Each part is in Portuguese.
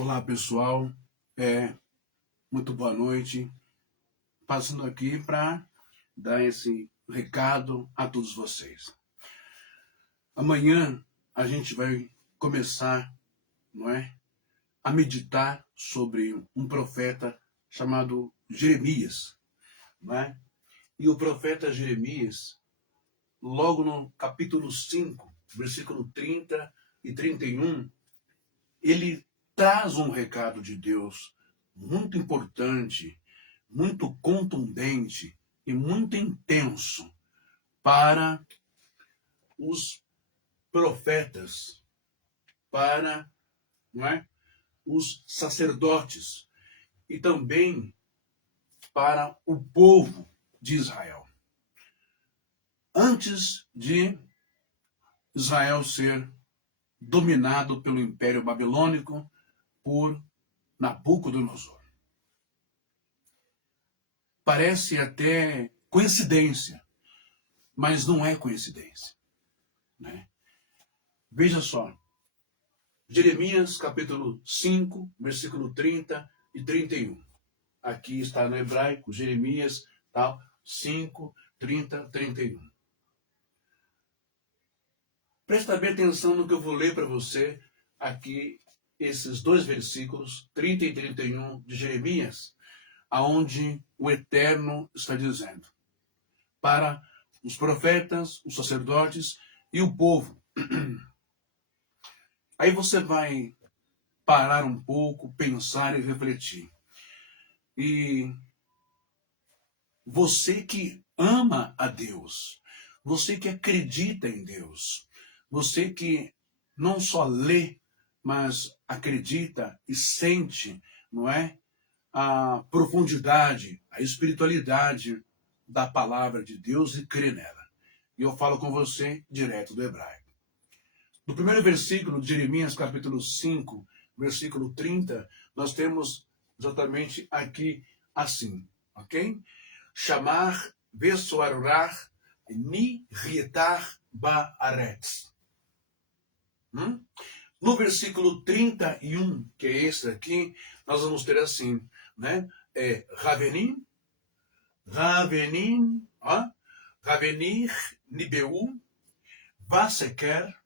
Olá pessoal, muito boa noite. Passando aqui para dar esse recado a todos vocês. Amanhã a gente vai começar, não é, a meditar sobre um profeta chamado Jeremias, não é? E o profeta Jeremias, logo no capítulo 5, versículo 30 e 31, ele traz um recado de Deus muito importante, muito contundente e muito intenso para os profetas, para, não é, os sacerdotes e também para o povo de Israel. Antes de Israel ser dominado pelo Império Babilônico por Nabucodonosor. Parece até coincidência, mas não é coincidência, né? Veja só, Jeremias capítulo 5, versículo 30 e 31. Aqui está no hebraico, Jeremias 5, 30, 31. Presta bem atenção no que eu vou ler para você aqui, esses dois versículos, 30 e 31 de Jeremias, aonde o Eterno está dizendo para os profetas, os sacerdotes e o povo. Aí você vai parar um pouco, pensar e refletir. E você que ama a Deus, você que acredita em Deus, você que não só lê, mas acredita e sente, não é? A profundidade, a espiritualidade da palavra de Deus e crê nela. E eu falo com você direto do hebraico. No primeiro versículo de Jeremias, capítulo 5, versículo 30, nós temos exatamente aqui assim, ok? Chamar, vesoarar, ni rietar baaretz. No versículo 31, que é esse aqui, nós vamos ter assim, né? Ravenim, Ravenir, Nibeu, Vaseker,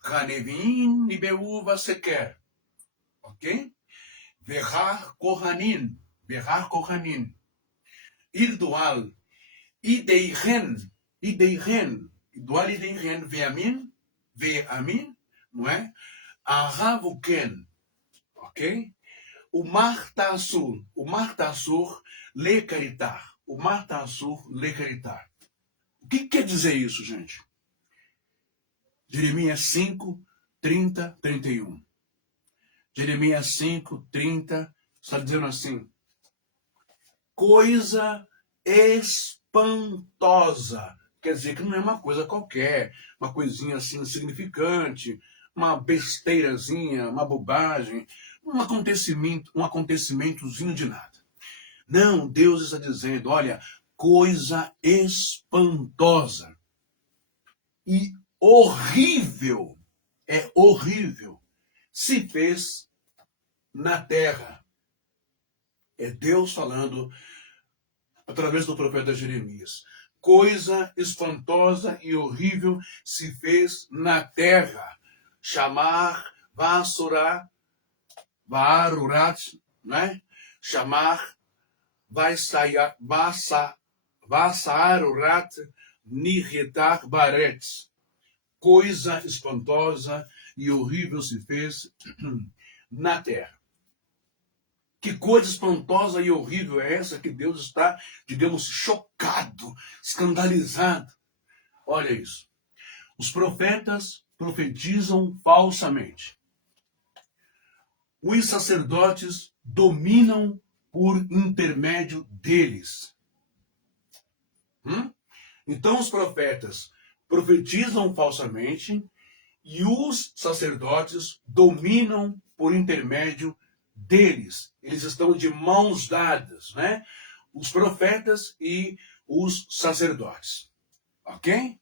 Ranevim, Nibeu, Vaseker. Ok? Verrar Kohanin, Irdual, Ideiren, Idual Ideiren, Veamin, não é? Aravuken, ok? O Mar Tassur, Lecaritar. O Mar Tassur, Lecaritar. O que quer dizer isso, gente? Jeremias 5, 30, 31. Jeremias 5, 30, está dizendo assim: coisa espantosa. Quer dizer que não é uma coisa qualquer, uma coisinha assim insignificante, uma besteirazinha, uma bobagem, um acontecimentozinho de nada. Não, Deus está dizendo, olha, coisa espantosa e horrível, se fez na terra. É Deus falando através do profeta Jeremias. Coisa espantosa e horrível se fez na terra. Chamar, Vasurat, Vaarurat, né? Chamar, Vasaarurat, Nirretar Baretz. Coisa espantosa e horrível se fez na terra. Que coisa espantosa e horrível é essa que Deus está, digamos, chocado, escandalizado? Olha isso. Os profetas profetizam falsamente. Os sacerdotes dominam por intermédio deles. Então os profetas profetizam falsamente e os sacerdotes dominam por intermédio deles. Eles estão de mãos dadas, né? Os profetas e os sacerdotes. Ok?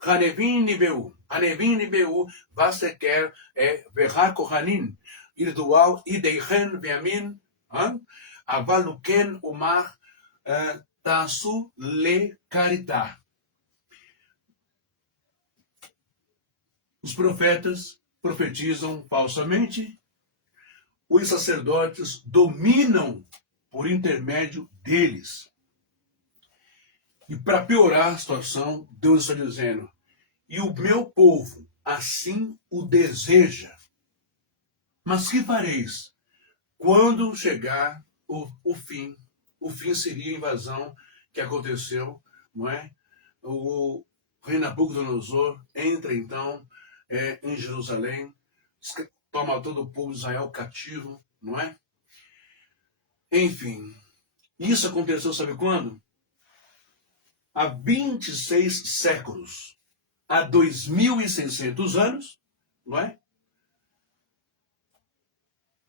Hanevin Nibeu, Vaseker, Verha Kohanin, Irdual, Ideichen, Viamin, Avaluken, Umar, Tasu, Le, Caritá. Os profetas profetizam falsamente, os sacerdotes dominam por intermédio deles. E para piorar a situação, Deus está dizendo, e o meu povo assim o deseja. Mas que fareis? Quando chegar o fim seria a invasão que aconteceu, não é? O rei Nabucodonosor entra então em Jerusalém, toma todo o povo de Israel cativo, não é? Enfim, isso aconteceu, sabe quando? Há 26 séculos, há 2.600 anos, não é?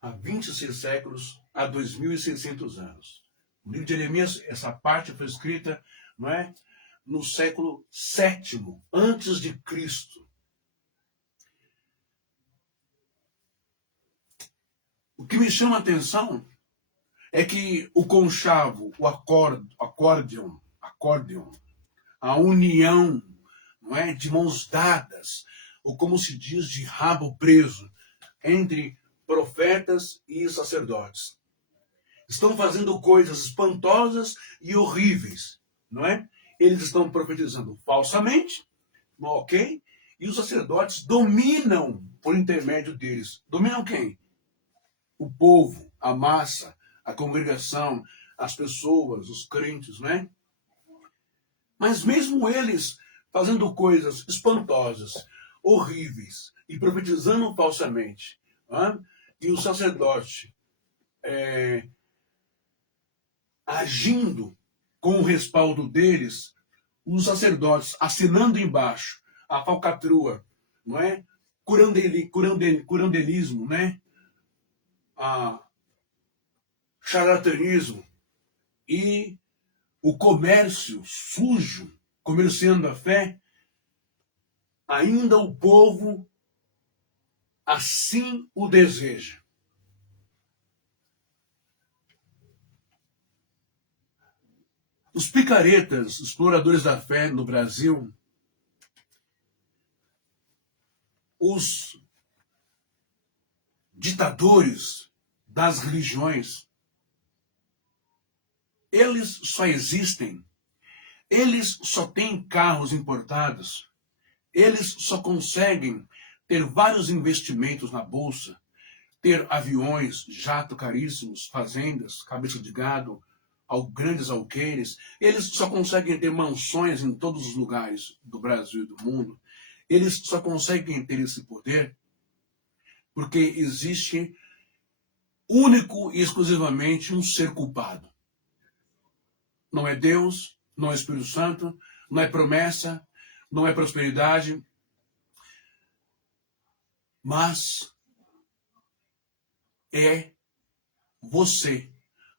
Há 26 séculos, há 2.600 anos. O livro de Jeremias, essa parte foi escrita, não é? No século VII, antes de Cristo. O que me chama a atenção é que o conchavo, o acórdeon, a união, não é, de mãos dadas, ou como se diz, de rabo preso, entre profetas e sacerdotes. Estão fazendo coisas espantosas e horríveis, não é? Eles estão profetizando falsamente, ok? E os sacerdotes dominam por intermédio deles. Dominam quem? O povo, a massa, a congregação, as pessoas, os crentes, né? Mas mesmo eles fazendo coisas espantosas, horríveis e profetizando falsamente, e o sacerdote agindo com o respaldo deles, os sacerdotes assinando embaixo a falcatrua, não é? Curandelismo, né? Charlatanismo e o comércio sujo, comerciando a fé, ainda o povo assim o deseja. Os picaretas, exploradores da fé no Brasil, os ditadores das religiões, eles só existem, eles só têm carros importados, eles só conseguem ter vários investimentos na bolsa, ter aviões, jato caríssimos, fazendas, cabeça de gado, grandes alqueires. Eles só conseguem ter mansões em todos os lugares do Brasil e do mundo. Eles só conseguem ter esse poder porque existe único e exclusivamente um ser culpado. Não é Deus, não é Espírito Santo, não é promessa, não é prosperidade, mas é você,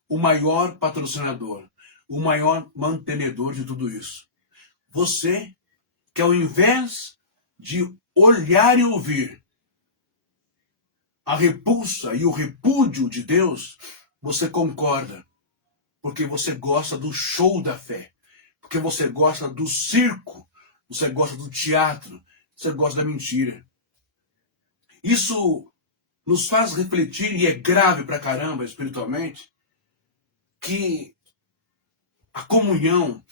o maior patrocinador, o maior mantenedor de tudo isso. Você que ao invés de olhar e ouvir a repulsa e o repúdio de Deus, você concorda, porque você gosta do show da fé, porque você gosta do circo, você gosta do teatro, você gosta da mentira. Isso nos faz refletir, e é grave pra caramba espiritualmente, que a comunhão,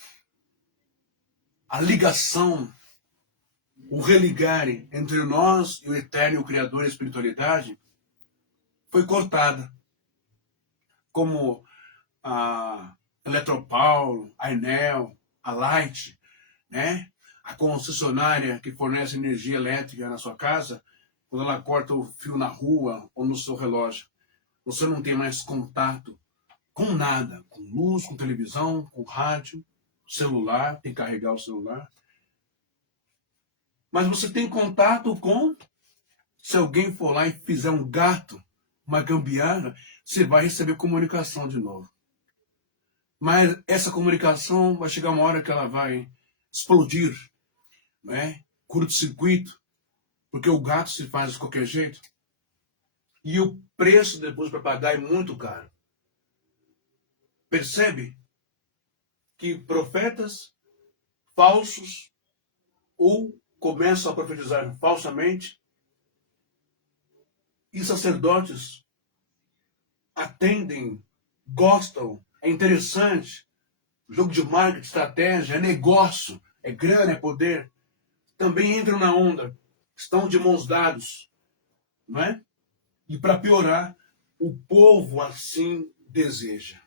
a ligação, o religare entre nós e o eterno e o Criador e a espiritualidade foi cortada. Como a Eletropaulo, a Enel, a Light, né? A concessionária que fornece energia elétrica na sua casa, quando ela corta o fio na rua ou no seu relógio, você não tem mais contato com nada, com luz, com televisão, com rádio, celular, tem que carregar o celular. Mas você tem contato com, se alguém for lá e fizer um gato, uma gambiarra, você vai receber comunicação de novo. Mas essa comunicação vai chegar uma hora que ela vai explodir, né? Curto-circuito, porque o gato se faz de qualquer jeito. E o preço depois para pagar é muito caro. Percebe que profetas falsos ou começam a profetizar falsamente e sacerdotes atendem, gostam, é interessante, jogo de marketing, estratégia, é negócio, é grana, é poder, também entram na onda, estão de mãos dadas, não é? E para piorar, o povo assim deseja.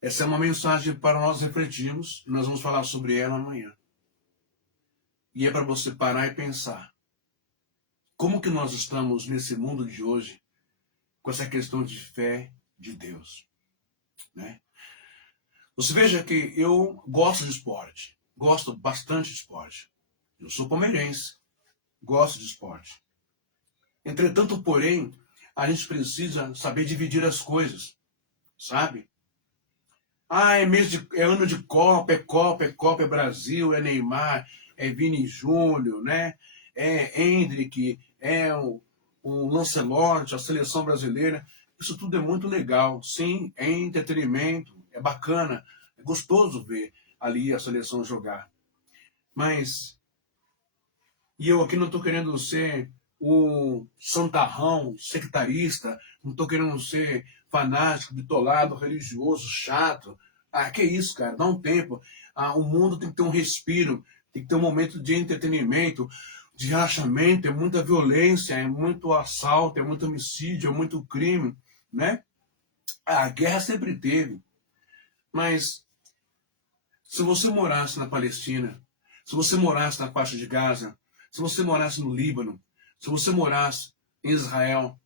Essa é uma mensagem para nós refletirmos, nós vamos falar sobre ela amanhã. E é para você parar e pensar, como que nós estamos nesse mundo de hoje com essa questão de fé de Deus, né? Você veja que eu gosto de esporte, gosto bastante de esporte. Eu sou palmeirense, gosto de esporte. Entretanto, porém, a gente precisa saber dividir as coisas, sabe? Ah, é ano de Copa, é Copa, é Copa, é Brasil, é Neymar, é Vini Júnior, né? É Endrick, é o Lancelotti, a seleção brasileira. Isso tudo é muito legal. Sim, é entretenimento, é bacana, é gostoso ver ali a seleção jogar. Mas, e eu aqui não estou querendo ser um santarrão, sectarista, não estou querendo ser fanático, bitolado, religioso, chato. Ah, que isso, cara, dá um tempo. Ah, o mundo tem que ter um respiro, tem que ter um momento de entretenimento, de relaxamento, é muita violência, é muito assalto, é muito homicídio, é muito crime, né? A guerra sempre teve, mas se você morasse na Palestina, se você morasse na faixa de Gaza, se você morasse no Líbano, se você morasse em Israel,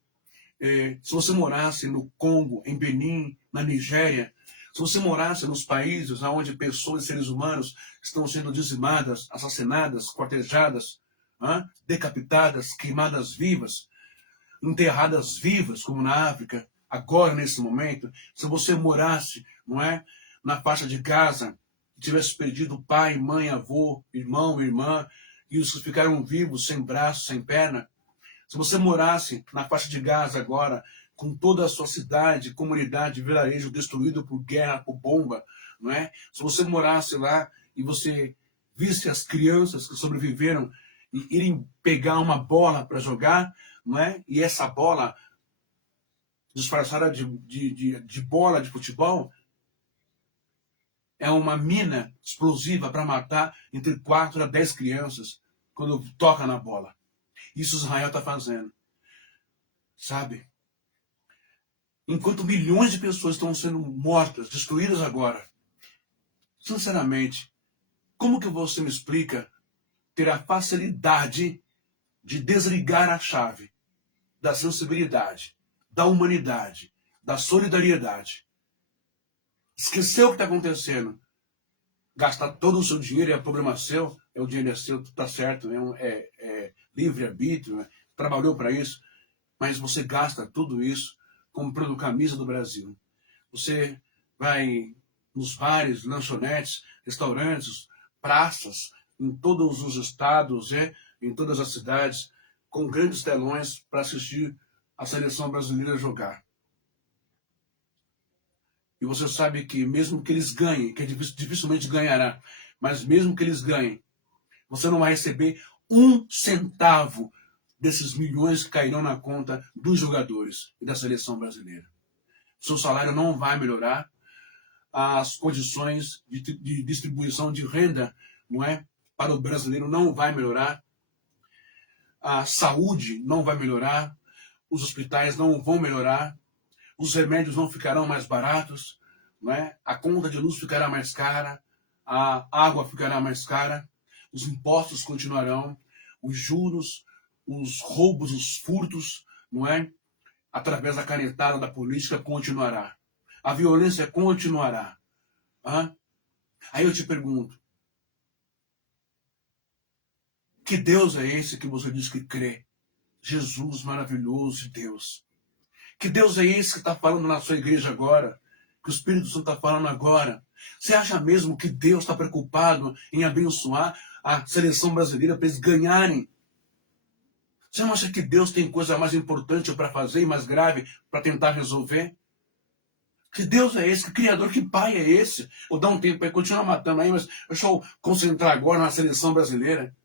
se você morasse no Congo, em Benin, na Nigéria, se você morasse nos países onde pessoas, seres humanos, estão sendo dizimadas, assassinadas, cortejadas, decapitadas, queimadas vivas, enterradas vivas, como na África, agora, nesse momento, se você morasse, não é, na faixa de Gaza, tivesse perdido pai, mãe, avô, irmão, irmã, e os que ficaram vivos, sem braço, sem perna, se você morasse na faixa de Gaza agora, com toda a sua cidade, comunidade, vilarejo destruído por guerra, por bomba, não é? Se você morasse lá e você visse as crianças que sobreviveram e irem pegar uma bola para jogar, não é? E essa bola disfarçada de bola de futebol é uma mina explosiva para matar entre 4 a 10 crianças quando toca na bola. Isso Israel está fazendo, sabe? Enquanto milhões de pessoas estão sendo mortas, destruídas agora, sinceramente, como que você me explica ter a facilidade de desligar a chave da sensibilidade, da humanidade, da solidariedade? Esqueceu o que está acontecendo. Gastar todo o seu dinheiro é problema seu, o dinheiro é seu, está certo, é livre-arbítrio, né? Trabalhou para isso, mas você gasta tudo isso comprando camisa do Brasil. Você vai nos bares, lanchonetes, restaurantes, praças, em todos os estados, em todas as cidades, com grandes telões para assistir a seleção brasileira jogar. E você sabe que mesmo que eles ganhem, que dificilmente ganhará, mas mesmo que eles ganhem, você não vai receber 1 centavo desses milhões que cairão na conta dos jogadores e da seleção brasileira. Seu salário não vai melhorar, as condições de distribuição de renda, não é, para o brasileiro não vai melhorar, a saúde não vai melhorar, os hospitais não vão melhorar, os remédios não ficarão mais baratos, não é? A conta de luz ficará mais cara, a água ficará mais cara, os impostos continuarão, os juros, os roubos, os furtos, não é? Através da canetada da política continuará. A violência continuará. Aí eu te pergunto, que Deus é esse que você diz que crê? Jesus maravilhoso de Deus. Que Deus é esse que está falando na sua igreja agora? Que o Espírito Santo está falando agora? Você acha mesmo que Deus está preocupado em abençoar a seleção brasileira para eles ganharem? Você não acha que Deus tem coisa mais importante para fazer e mais grave para tentar resolver? Que Deus é esse? Que Criador, que Pai é esse? Vou dar um tempo para continuar matando aí, mas deixa eu concentrar agora na seleção brasileira.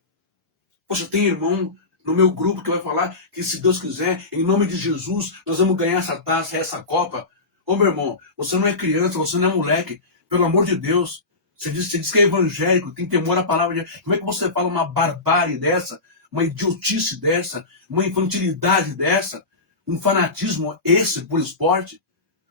Poxa, tem irmão no meu grupo que vai falar que, se Deus quiser, em nome de Jesus, nós vamos ganhar essa taça, essa Copa. Ô, meu irmão, você não é criança, você não é moleque. Pelo amor de Deus. Você diz que é evangélico, tem temor à palavra de Deus. Como é que você fala uma barbárie dessa, uma idiotice dessa, uma infantilidade dessa, um fanatismo esse por esporte?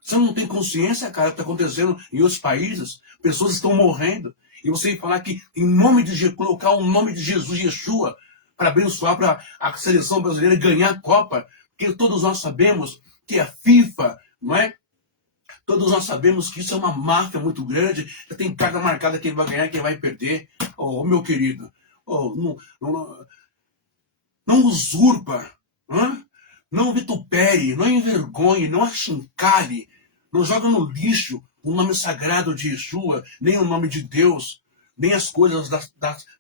Você não tem consciência, cara, do que está acontecendo em outros países? Pessoas estão morrendo. E você vai falar que, em nome de Jesus, colocar o nome de Jesus, Yeshua, para abençoar para a seleção brasileira ganhar a Copa. Porque todos nós sabemos que a FIFA, não é? Todos nós sabemos que isso é uma máfia muito grande. Já tem carta marcada quem vai ganhar e quem vai perder. Oh, meu querido, não usurpa, não vitupere, não envergonhe, não achincalhe, não joga no lixo o nome sagrado de Yeshua, nem o nome de Deus, nem as coisas das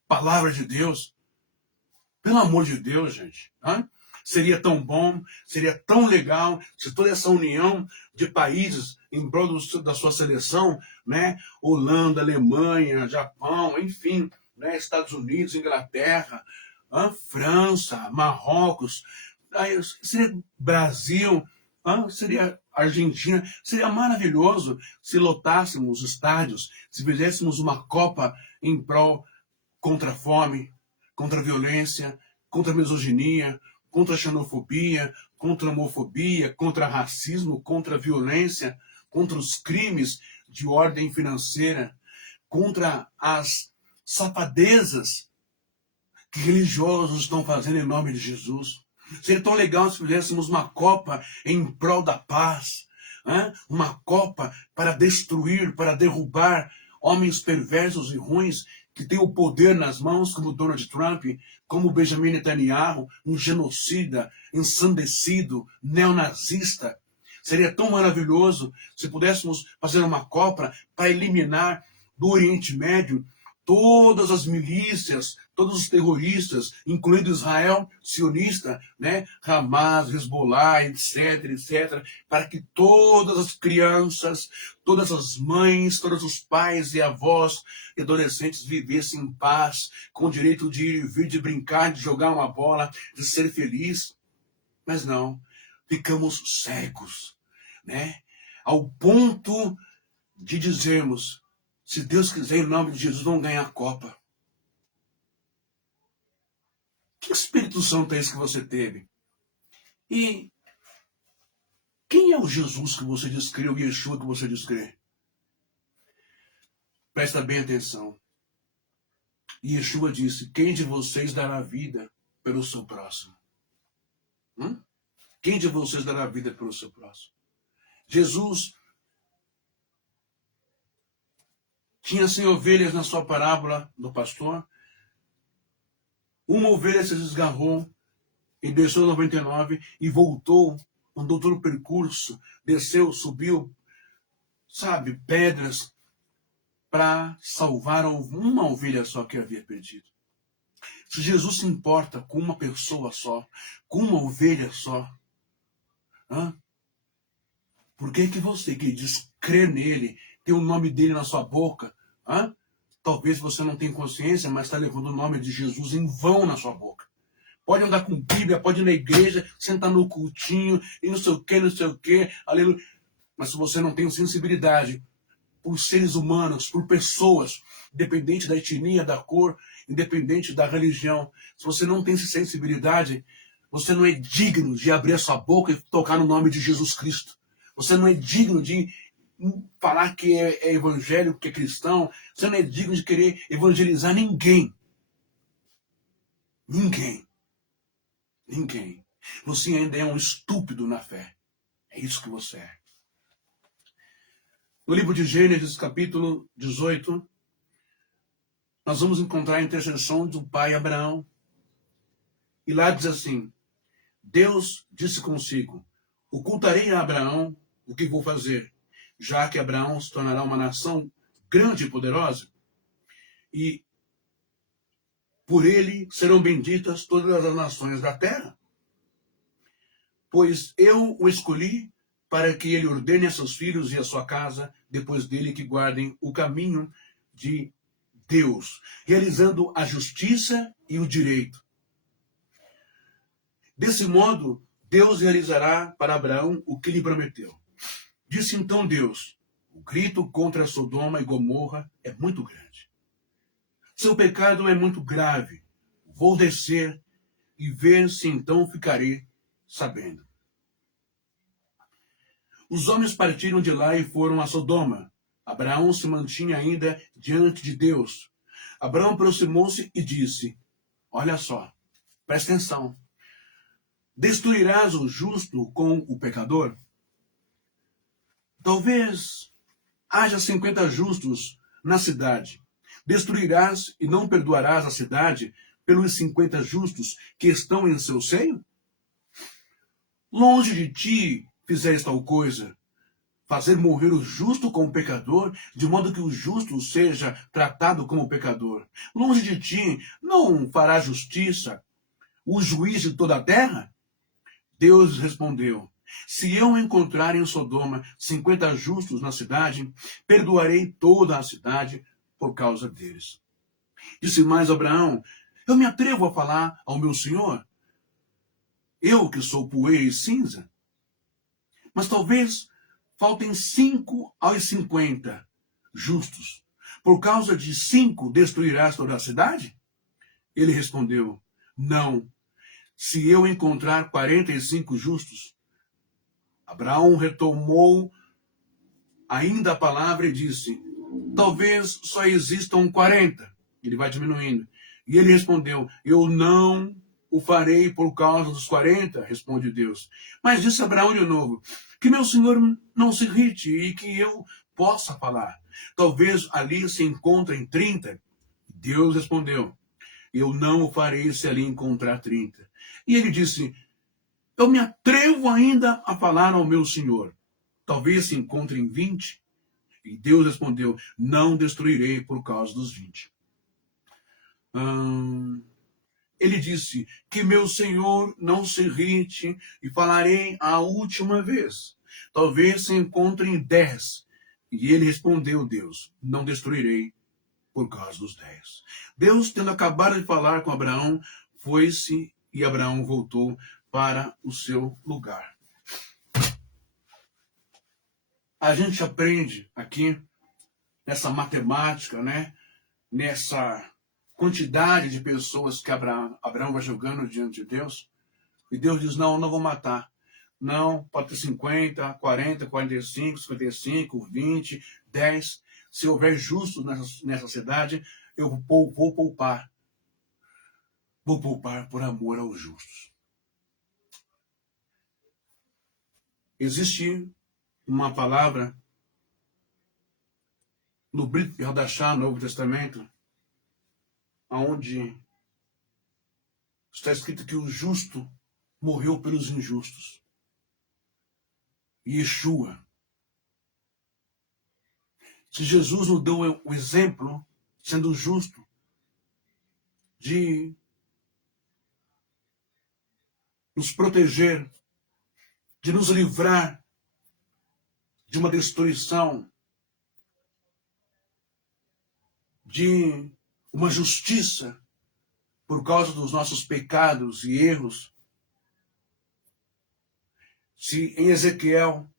palavras de Deus. Pelo amor de Deus, gente. Seria tão bom, seria tão legal se toda essa união de países em prol da sua seleção, né? Holanda, Alemanha, Japão, enfim, né? Estados Unidos, Inglaterra, França, Marrocos, seria Brasil, seria Argentina. Seria maravilhoso se lotássemos os estádios, se fizéssemos uma Copa em prol contra a fome, contra a violência, contra a misoginia, contra a xenofobia, contra a homofobia, contra o racismo, contra a violência, contra os crimes de ordem financeira, contra as safadezas que religiosos estão fazendo em nome de Jesus. Seria tão legal se fizéssemos uma Copa em prol da paz, uma Copa para destruir, para derrubar homens perversos e ruins que têm o poder nas mãos, como Donald Trump, como Benjamin Netanyahu, um genocida, ensandecido, neonazista. Seria tão maravilhoso se pudéssemos fazer uma Copa para eliminar do Oriente Médio todas as milícias, todos os terroristas, incluindo Israel sionista, né? Hamas, Hezbollah, etc, etc, para que todas as crianças, todas as mães, todos os pais e avós e adolescentes vivessem em paz, com o direito de ir e vir, de brincar, de jogar uma bola, de ser feliz. Mas não, ficamos cegos, né? Ao ponto de dizermos: se Deus quiser, em nome de Jesus, vão ganhar a Copa. Que Espírito Santo é esse que você teve? E quem é o Jesus que você diz crer, o Yeshua que você diz crer? Presta bem atenção. Yeshua disse: quem de vocês dará vida pelo seu próximo? Quem de vocês dará vida pelo seu próximo? Jesus tinha 100 ovelhas na sua parábola do pastor. Uma ovelha se desgarrou e deixou 99 e voltou, andou todo o percurso, desceu, subiu, pedras, para salvar uma ovelha só que havia perdido. Se Jesus se importa com uma pessoa só, com uma ovelha só, por que você que diz crer nele, tem o nome dele na sua boca, talvez você não tenha consciência, mas está levando o nome de Jesus em vão na sua boca. Pode andar com Bíblia, pode ir na igreja, sentar no cultinho, e não sei o que, aleluia. Mas se você não tem sensibilidade por seres humanos, por pessoas, independente da etnia, da cor, independente da religião, se você não tem sensibilidade, você não é digno de abrir a sua boca e tocar no nome de Jesus Cristo. Você não é digno de falar que é evangélico, que é cristão. Você não é digno de querer evangelizar ninguém. Ninguém. Você ainda é um estúpido na fé. É isso que você é. No livro de Gênesis, capítulo 18, nós vamos encontrar a intercessão do pai Abraão. E lá diz assim: Deus disse consigo: ocultarei a Abraão o que vou fazer, já que Abraão se tornará uma nação grande e poderosa, e por ele serão benditas todas as nações da terra. Pois eu o escolhi para que ele ordene a seus filhos e a sua casa, depois dele, que guardem o caminho de Deus, realizando a justiça e o direito. Desse modo, Deus realizará para Abraão o que lhe prometeu. Disse então Deus: o grito contra Sodoma e Gomorra é muito grande. Seu pecado é muito grave. Vou descer e ver se então ficarei sabendo. Os homens partiram de lá e foram a Sodoma. Abraão se mantinha ainda diante de Deus. Abraão aproximou-se e disse: olha só, presta atenção. Destruirás o justo com o pecador? Talvez haja 50 justos na cidade. Destruirás e não perdoarás a cidade pelos 50 justos que estão em seu seio? Longe de ti fizeres tal coisa, fazer morrer o justo como pecador, de modo que o justo seja tratado como pecador. Longe de ti não fará justiça o juiz de toda a terra? Deus respondeu: se eu encontrar em Sodoma 50 justos na cidade, perdoarei toda a cidade por causa deles. Disse mais Abraão: eu me atrevo a falar ao meu senhor, eu que sou poeira e cinza? Mas talvez faltem 5 aos 50 justos. Por causa de 5 destruirás toda a cidade? Ele respondeu: não, se eu encontrar 45 justos. Abraão retomou ainda a palavra e disse: talvez só existam 40. Ele vai diminuindo. E ele respondeu: eu não o farei por causa dos 40, responde Deus. Mas disse Abraão de novo: que meu senhor não se irrite e que eu possa falar. Talvez ali se encontrem 30. Deus respondeu: eu não o farei se ali encontrar 30. E ele disse: eu me atrevo ainda a falar ao meu senhor. Talvez se encontrem 20. E Deus respondeu: não destruirei por causa dos 20. Ele disse: que meu senhor não se irrite e falarei a última vez. Talvez se encontrem 10. E ele respondeu, Deus: não destruirei por causa dos 10. Deus, tendo acabado de falar com Abraão, foi-se e Abraão voltou para o seu lugar. A gente aprende aqui, nessa matemática, né? Nessa quantidade de pessoas que Abraão vai jogando diante de Deus. E Deus diz: não, não vou matar. Não, pode ter 50, 40, 45, 55, 20, 10. Se houver justos nessa cidade, eu vou poupar. Vou poupar por amor aos justos. Existe uma palavra no Brit Hadashah, no Novo Testamento, onde está escrito que o justo morreu pelos injustos. Yeshua. Se Jesus nos deu o exemplo, sendo justo, de nos proteger, de nos livrar de uma destruição, de uma justiça por causa dos nossos pecados e erros. Se em Ezequiel,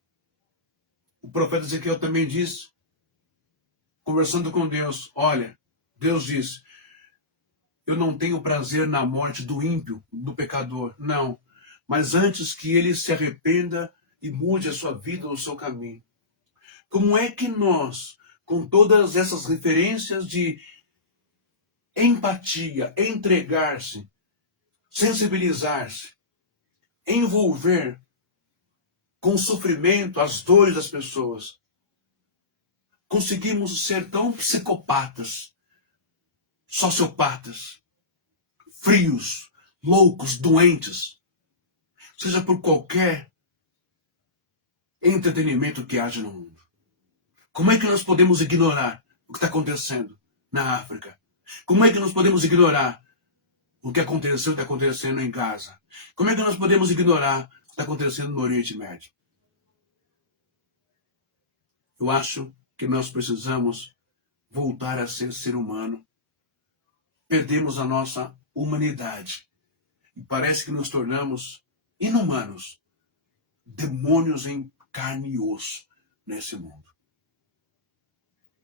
o profeta Ezequiel também disse, conversando com Deus: olha, Deus diz: eu não tenho prazer na morte do ímpio, do pecador, não, mas antes que ele se arrependa e mude a sua vida ou o seu caminho. Como é que nós, com todas essas referências de empatia, entregar-se, sensibilizar-se, envolver com o sofrimento, as dores das pessoas, conseguimos ser tão psicopatas, sociopatas, frios, loucos, doentes, seja por qualquer entretenimento que haja no mundo? Como é que nós podemos ignorar o que está acontecendo na África? Como é que nós podemos ignorar o que aconteceu e está acontecendo em Gaza? Como é que nós podemos ignorar o que está acontecendo no Oriente Médio? Eu acho que nós precisamos voltar a ser humano. Perdemos a nossa humanidade. E parece que nos tornamos inumanos. Demônios em carne e osso nesse mundo.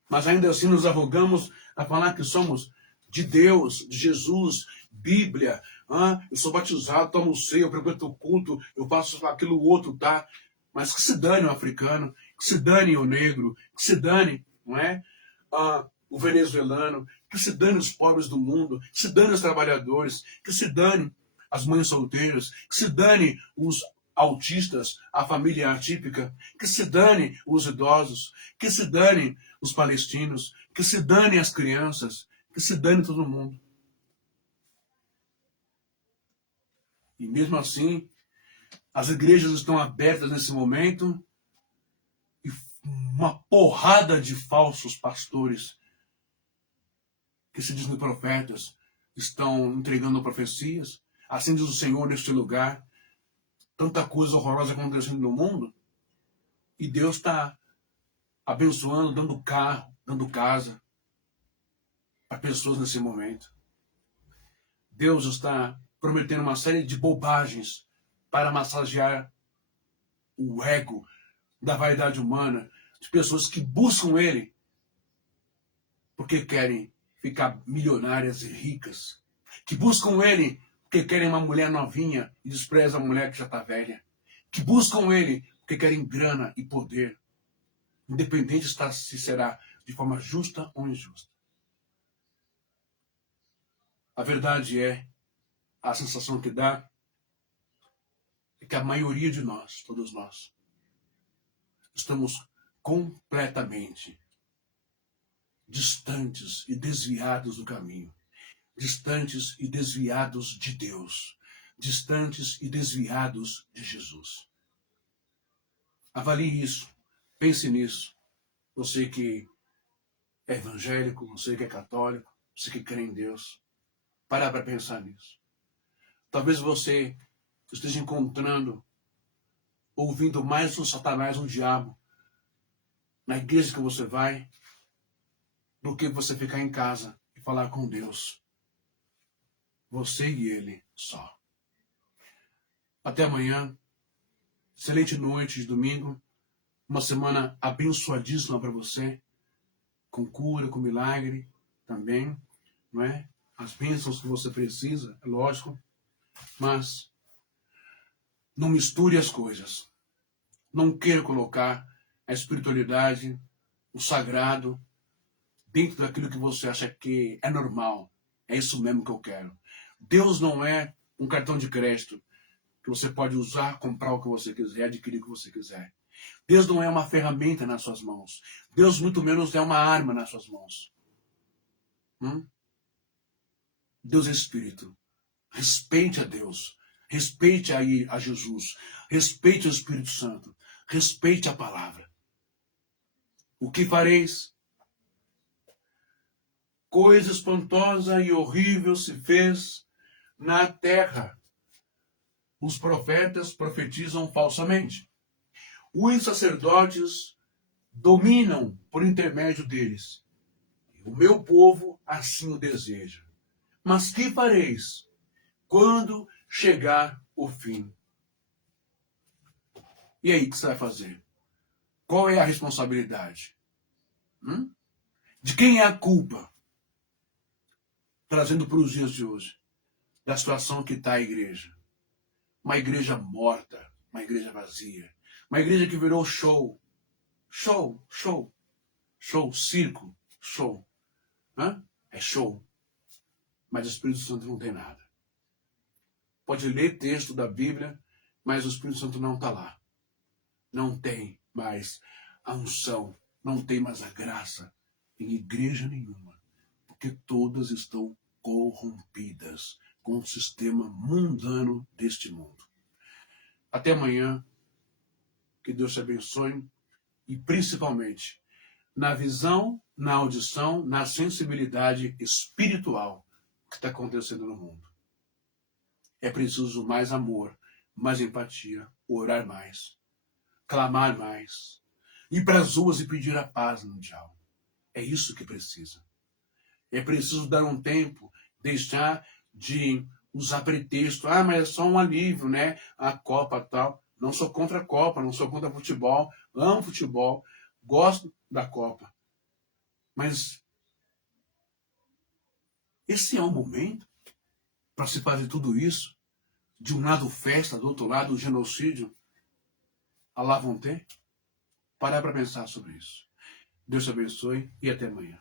Mas ainda assim nos arrogamos a falar que somos de Deus, de Jesus, Bíblia. Eu sou batizado, tomo ceia, eu frequento o culto, eu faço aquilo outro, tá? Mas que se dane o africano, que se dane o negro, que se dane, não é? O venezuelano, que se dane os pobres do mundo, que se dane os trabalhadores, que se dane as mães solteiras, que se dane os autistas, a família atípica, que se dane os idosos, que se dane os palestinos, que se dane as crianças, que se dane todo mundo. E mesmo assim, as igrejas estão abertas nesse momento e uma porrada de falsos pastores que se dizem profetas estão entregando profecias. Assim diz o Senhor neste lugar. Tanta coisa horrorosa acontecendo no mundo. E Deus está abençoando, dando carro, dando casa para pessoas nesse momento. Deus está prometendo uma série de bobagens para massagear o ego da vaidade humana, de pessoas que buscam Ele porque querem ficar milionárias e ricas, que buscam Ele porque querem uma mulher novinha e desprezam a mulher que já está velha, que buscam Ele porque querem grana e poder, independente se será de forma justa ou injusta. A verdade é, a sensação que dá é que a maioria de nós, todos nós, estamos completamente distantes e desviados do caminho, distantes e desviados de Deus, distantes e desviados de Jesus. Avalie isso, pense nisso. Você que é evangélico, você que é católico, você que crê em Deus, para pensar nisso. Talvez você esteja encontrando, ouvindo mais o Satanás, o diabo, na igreja que você vai, do que você ficar em casa e falar com Deus. Você e Ele só. Até amanhã. Excelente noite de domingo. Uma semana abençoadíssima para você. Com cura, com milagre também. Não é? As bênçãos que você precisa, é lógico. Mas não misture as coisas. Não queira colocar a espiritualidade, o sagrado, dentro daquilo que você acha que é normal. É isso mesmo que eu quero. Deus não é um cartão de crédito que você pode usar, comprar o que você quiser, adquirir o que você quiser. Deus não é uma ferramenta nas suas mãos. Deus muito menos é uma arma nas suas mãos. Deus é Espírito. Respeite a Deus. Respeite a Jesus. Respeite o Espírito Santo. Respeite a palavra. O que fareis? Coisa espantosa e horrível se fez na terra. Os profetas profetizam falsamente. Os sacerdotes dominam por intermédio deles. O meu povo assim o deseja. Mas que fareis quando chegar o fim? E aí, o que você vai fazer? Qual é a responsabilidade? De quem é a culpa? Trazendo para os dias de hoje, da situação que está a igreja. Uma igreja morta, uma igreja vazia. Uma igreja que virou show. Show, show. Show, circo, show. É show. Mas o Espírito Santo não tem nada. Pode ler texto da Bíblia, mas o Espírito Santo não está lá. Não tem mais a unção, não tem mais a graça em igreja nenhuma. Porque todas estão corrompidas com o sistema mundano deste mundo. Até amanhã. Que Deus te abençoe. E principalmente, na visão, na audição, na sensibilidade espiritual que está acontecendo no mundo. É preciso mais amor, mais empatia, orar mais, clamar mais, ir para as ruas e pedir a paz mundial. É isso que precisa. É preciso dar um tempo, deixar de usar pretexto. Ah, mas é só um alívio, né? A Copa tal. Não sou contra a Copa, não sou contra futebol. Amo futebol, gosto da Copa. Mas esse é o momento para se fazer tudo isso? De um lado festa, do outro lado o genocídio? Alá vão ter? Parar para pensar sobre isso. Deus te abençoe e até amanhã.